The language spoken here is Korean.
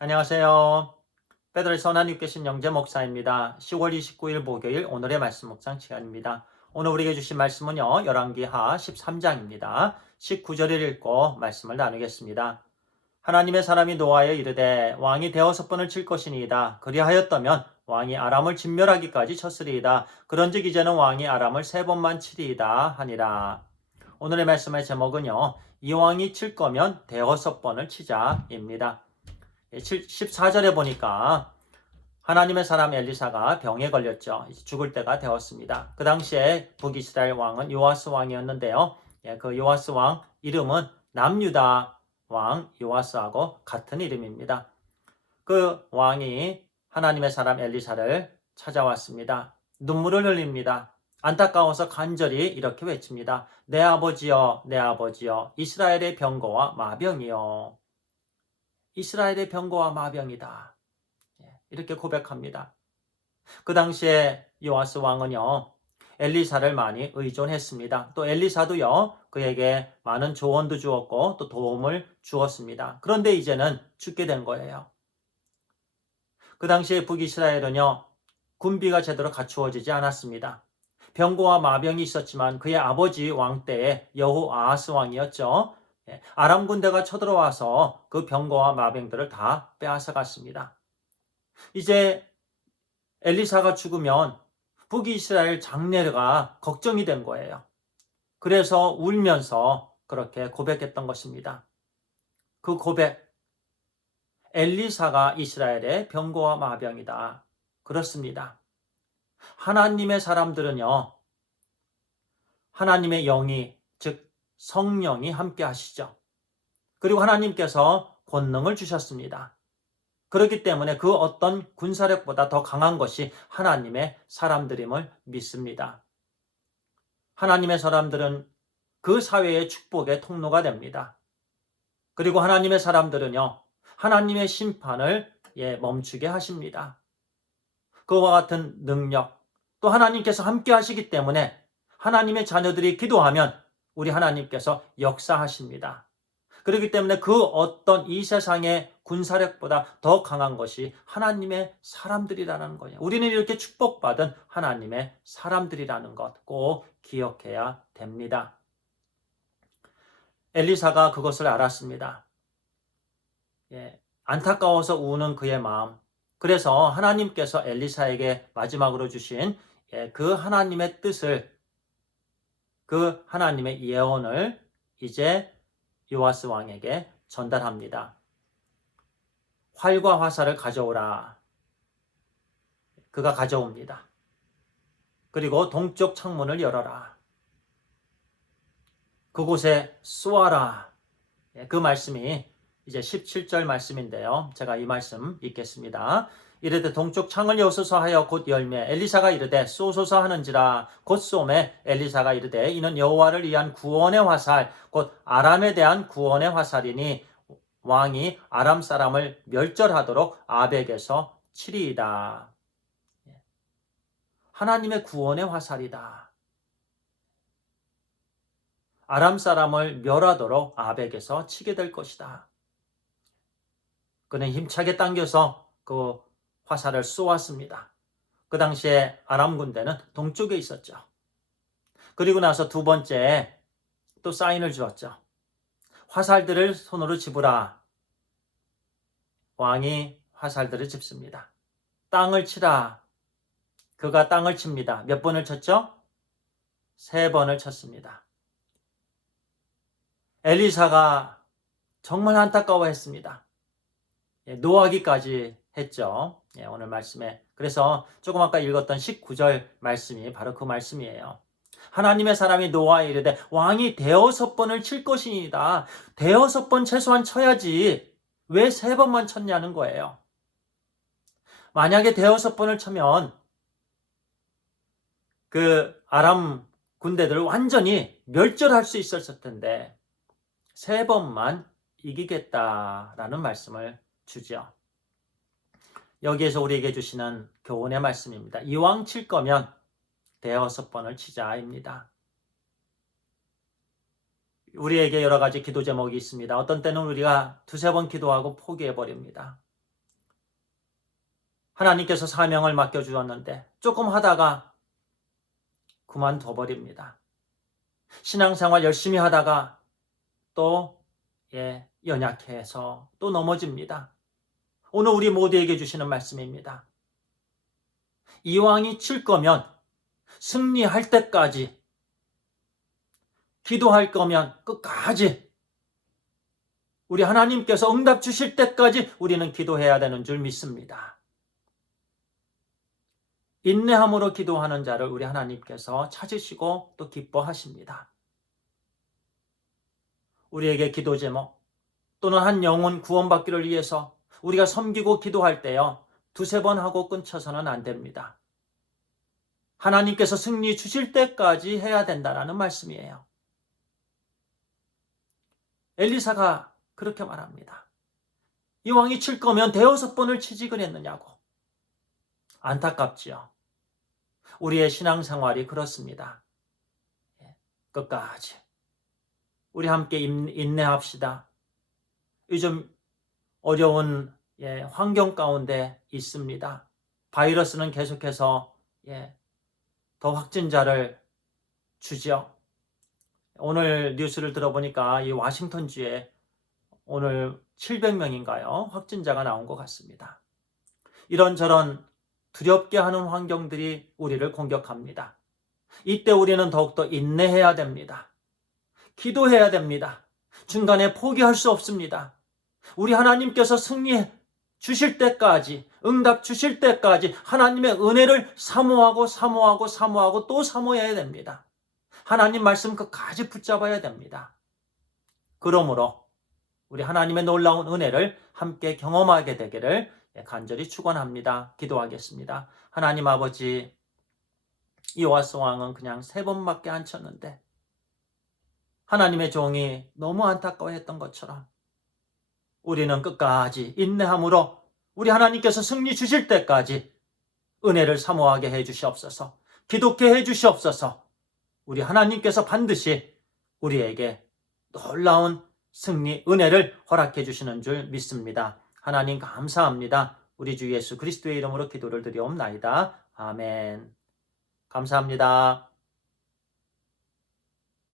안녕하세요. 베드로의 선한 육교신 영재 목사입니다. 10월 29일 목요일 오늘의 말씀 묵상 시간입니다. 오늘 우리에게 주신 말씀은요. 열왕기하 13장입니다. 19절을 읽고 말씀을 나누겠습니다. 하나님의 사람이 노아에 이르되 왕이 대여섯 번을 칠 것이니이다. 그리하였다면 왕이 아람을 진멸하기까지 쳤으리이다. 그런즉 이제는 왕이 아람을 세 번만 치리이다 하니라. 오늘의 말씀의 제목은요. 이 왕이 칠 거면 대여섯 번을 치자입니다. 14절에 보니까 하나님의 사람 엘리사가 병에 걸렸죠. 이제 죽을 때가 되었습니다. 그 당시에 북이스라엘 왕은 요아스 왕이었는데요. 그 요아스 왕 이름은 남유다 왕 요아스하고 같은 이름입니다. 그 왕이 하나님의 사람 엘리사를 찾아왔습니다. 눈물을 흘립니다. 안타까워서 간절히 이렇게 외칩니다. 내 아버지여, 내 아버지여, 이스라엘의 병거와 마병이여. 이스라엘의 병거와 마병이다. 이렇게 고백합니다. 그 당시에 요아스 왕은요, 엘리사를 많이 의존했습니다. 또 엘리사도요, 그에게 많은 조언도 주었고 또 도움을 주었습니다. 그런데 이제는 죽게 된 거예요. 그 당시에 북이스라엘은요, 군비가 제대로 갖추어지지 않았습니다. 병거와 마병이 있었지만 그의 아버지 왕 때에 여호아하스 왕이었죠. 아람 군대가 쳐들어와서 그 병거와 마병들을 다 빼앗아 갔습니다. 이제 엘리사가 죽으면 북이스라엘 장례가 걱정이 된 거예요. 그래서 울면서 그렇게 고백했던 것입니다. 그 고백, 엘리사가 이스라엘의 병거와 마병이다. 그렇습니다. 하나님의 사람들은요, 하나님의 영이, 즉 성령이 함께 하시죠. 그리고 하나님께서 권능을 주셨습니다. 그렇기 때문에 그 어떤 군사력보다 더 강한 것이 하나님의 사람들임을 믿습니다. 하나님의 사람들은 그 사회의 축복의 통로가 됩니다. 그리고 하나님의 사람들은요, 하나님의 심판을 멈추게 하십니다. 그와 같은 능력, 또 하나님께서 함께 하시기 때문에 하나님의 자녀들이 기도하면 우리 하나님께서 역사하십니다. 그렇기 때문에 그 어떤 이 세상의 군사력보다 더 강한 것이 하나님의 사람들이라는 거예요. 우리는 이렇게 축복받은 하나님의 사람들이라는 것 꼭 기억해야 됩니다. 엘리사가 그것을 알았습니다. 안타까워서 우는 그의 마음. 그래서 하나님께서 엘리사에게 마지막으로 주신 그 하나님의 뜻을, 그 하나님의 예언을 이제 요아스 왕에게 전달합니다. 활과 화살을 가져오라. 그가 가져옵니다. 그리고 동쪽 창문을 열어라. 그곳에 쏘아라. 그 말씀이 이제 17절 말씀인데요. 제가 이 말씀 읽겠습니다. 이르되 동쪽 창을 여소서 하여 곧 열매 엘리사가 이르되 쏘소서 하는지라 곧 쏘매 엘리사가 이르되 이는 여호와를 위한 구원의 화살 곧 아람에 대한 구원의 화살이니 왕이 아람 사람을 멸절하도록 아벡에서 치리이다. 하나님의 구원의 화살이다. 아람 사람을 멸하도록 아벡에서 치게 될 것이다. 그는 힘차게 당겨서 그 화살을 쏘았습니다. 그 당시에 아람 군대는 동쪽에 있었죠. 그리고 나서 두 번째 또 사인을 주었죠. 화살들을 손으로 집으라. 왕이 화살들을 집습니다. 땅을 치라. 그가 땅을 칩니다. 몇 번을 쳤죠? 세 번을 쳤습니다. 엘리사가 정말 안타까워했습니다. 노하기까지 했죠. 오늘 말씀에. 그래서 조금 아까 읽었던 19절 말씀이 바로 그 말씀이에요. 하나님의 사람이 노아에 이르되 왕이 대여섯 번을 칠 것이니이다. 대여섯 번 최소한 쳐야지. 왜 세 번만 쳤냐는 거예요. 만약에 대여섯 번을 쳐면 그 아람 군대들을 완전히 멸절할 수 있었을 텐데 세 번만 이기겠다라는 말씀을 주죠. 여기에서 우리에게 주시는 교훈의 말씀입니다. 이왕 칠 거면 대여섯 번을 치자입니다. 우리에게 여러 가지 기도 제목이 있습니다. 어떤 때는 우리가 두세 번 기도하고 포기해버립니다. 하나님께서 사명을 맡겨주었는데 조금 하다가 그만둬 버립니다. 신앙생활 열심히 하다가 또 연약해서 또 넘어집니다. 오늘 우리 모두에게 주시는 말씀입니다. 이왕이 칠 거면 승리할 때까지, 기도할 거면 끝까지, 우리 하나님께서 응답 주실 때까지 우리는 기도해야 되는 줄 믿습니다. 인내함으로 기도하는 자를 우리 하나님께서 찾으시고 또 기뻐하십니다. 우리에게 기도 제목 또는 한 영혼 구원받기를 위해서 우리가 섬기고 기도할 때요, 두세 번 하고 끊쳐서는 안 됩니다. 하나님께서 승리 주실 때까지 해야 된다는 말씀이에요. 엘리사가 그렇게 말합니다. 이왕이 칠 거면 대여섯 번을 치지 그랬느냐고. 안타깝지요. 우리의 신앙생활이 그렇습니다. 끝까지 우리 함께 인내합시다. 요즘 어려운 환경 가운데 있습니다. 바이러스는 계속해서 더 확진자를 주죠. 오늘 뉴스를 들어보니까 이 워싱턴주에 오늘 700명인가요? 확진자가 나온 것 같습니다. 이런저런 두렵게 하는 환경들이 우리를 공격합니다. 이때 우리는 더욱더 인내해야 됩니다. 기도해야 됩니다. 중간에 포기할 수 없습니다. 우리 하나님께서 승리 주실 때까지, 응답 주실 때까지 하나님의 은혜를 사모하고 또 사모해야 됩니다. 하나님 말씀 끝까지 붙잡아야 됩니다. 그러므로 우리 하나님의 놀라운 은혜를 함께 경험하게 되기를 간절히 축원합니다. 기도하겠습니다. 하나님 아버지, 이호아스 왕은 그냥 3번밖에 안 쳤는데 하나님의 종이 너무 안타까워했던 것처럼 우리는 끝까지 인내함으로 우리 하나님께서 승리 주실 때까지 은혜를 사모하게 해주시옵소서. 기독해 해주시옵소서. 우리 하나님께서 반드시 우리에게 놀라운 승리, 은혜를 허락해 주시는 줄 믿습니다. 하나님 감사합니다. 우리 주 예수 그리스도의 이름으로 기도를 드리옵나이다. 아멘. 감사합니다.